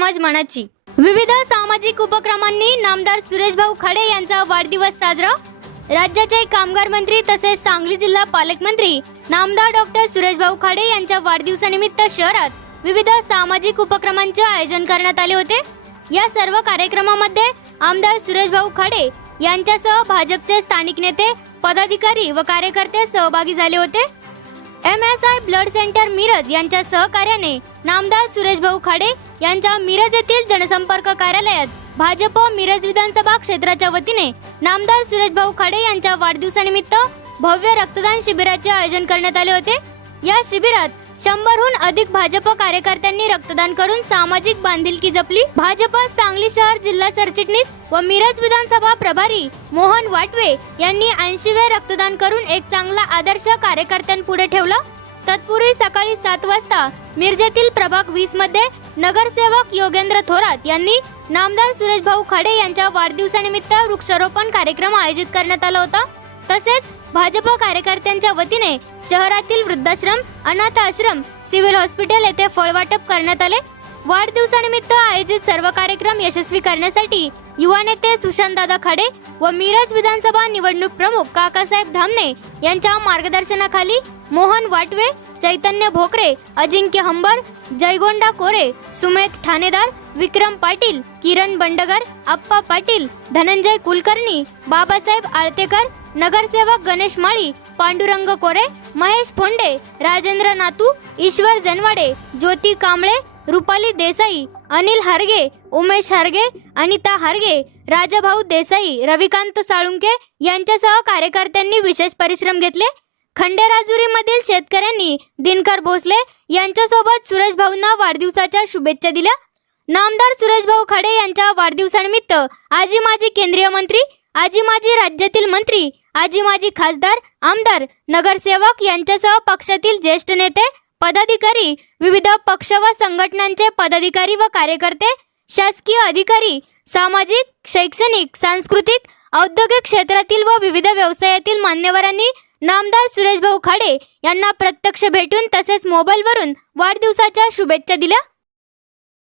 मनाची. विविध सामाजिक उपक्रमांनी नामदार सुरेश भाऊ खडे यांचा वाढदिवस साजरा. राज्याचे कामगार मंत्री तसेच सांगली जिल्हा पालकमंत्री नामदार डॉक्टर सुरेश भाऊ खाडे यांच्या वाढदिवसानिमित्त शहरात विविध सामाजिक उपक्रमांचे आयोजन करण्यात आले होते. या सर्व कार्यक्रमामध्ये आमदार सुरेश भाऊ खाडे यांच्यासह भाजपचे स्थानिक नेते पदाधिकारी व कार्यकर्ते सहभागी झाले होते. M S I blood centre Miraj यांच्या सहकार्याने नामदार सुरेश भाऊ खाडे यांच्या मिरज येथील जनसंपर्क कार्यालयात भाजप मिरज विधानसभा क्षेत्राच्या वतीने नामदार सुरेश भाऊ खाडे यांच्या वाढदिवसानिमित्त भव्य रक्तदान शिबिराचे आयोजन करण्यात आले होते. या शिबिरात शंभरहून अधिक भाजप कार्यकर्त्यांनी रक्तदान करून सामाजिक बांधिलकी जपली. भाजप सांगली शहर जिल्हा सरचिटणीस व मिरज विधानसभा प्रभारी मोहन वाटवे यांनी ऐंशी वे रक्तदान करून एक चांगला आदर्श कार्यकर्त्यांपुढे ठेवला. तत्पूर्वी सकाळी सात वाजता मिरजेतील प्रभाग वीसमध्ये नगरसेवक योगेंद्र थोरात यांनी नामदार सुरेश भाऊ खाडे यांच्या वाढदिवसानिमित्त वृक्षारोपण कार्यक्रम आयोजित करण्यात आला होता. तसेच भाजप कार्यकर्त्यांच्या वतीने शहरातील वृद्धाश्रम अनाथ आश्रम सिव्हिल हॉस्पिटल येथे फळवाटप करण्यात आले. वाढदिवसानिमित्त आयोजित सर्व कार्यक्रम यशस्वी करण्यासाठी युवा नेते सुशांतदादा खाडे व मिरज विधानसभा निवडणूक प्रमुख काकासाहेब धामणे यांच्या मार्गदर्शनाखाली मोहन वाटवे चैतन्य भोकरे अजिंक्य हंबर जयगोंडा कोरे सुमेध ठाणेदार विक्रम पाटील किरण बंडगर अप्पा पाटील धनंजय कुलकर्णी बाबासाहेब आळतेकर नगरसेवक गणेश माळी पांडुरंग कोरे महेश फोंडे राजेंद्र नातू ईश्वर जनवाडे ज्योती कांबळे रुपाली देसाई अनिल हारगे उमेश हारगे अनिता हारगे राजाभाऊ देसाई रविकांत साळुंके यांच्यासह कार्यकर्त्यांनी विशेष परिश्रम घेतले. खंडेराजुरीमधील शेतकऱ्यांनी दिनकर भोसले यांच्यासोबत सुरेश भाऊंना वाढदिवसाच्या शुभेच्छा दिल्या. नामदार सुरेश भाऊ खडे यांच्या वाढदिवसानिमित्त आजी माजी केंद्रीय मंत्री आजी माजी राज्यातील मंत्री आजी माजी खासदार आमदार नगरसेवक यांच्यासह पक्षातील ज्येष्ठ नेते पदाधिकारी विविध पक्ष व संघटनांचे पदाधिकारी व कार्यकर्ते शासकीय अधिकारी सामाजिक शैक्षणिक सांस्कृतिक औद्योगिक क्षेत्रातील व विविध व्यवसायातील मान्यवरांनी नामदार सुरेशभाऊ खाडे यांना प्रत्यक्ष भेटून तसेच मोबाईलवरून वाढदिवसाच्या शुभेच्छा दिल्या.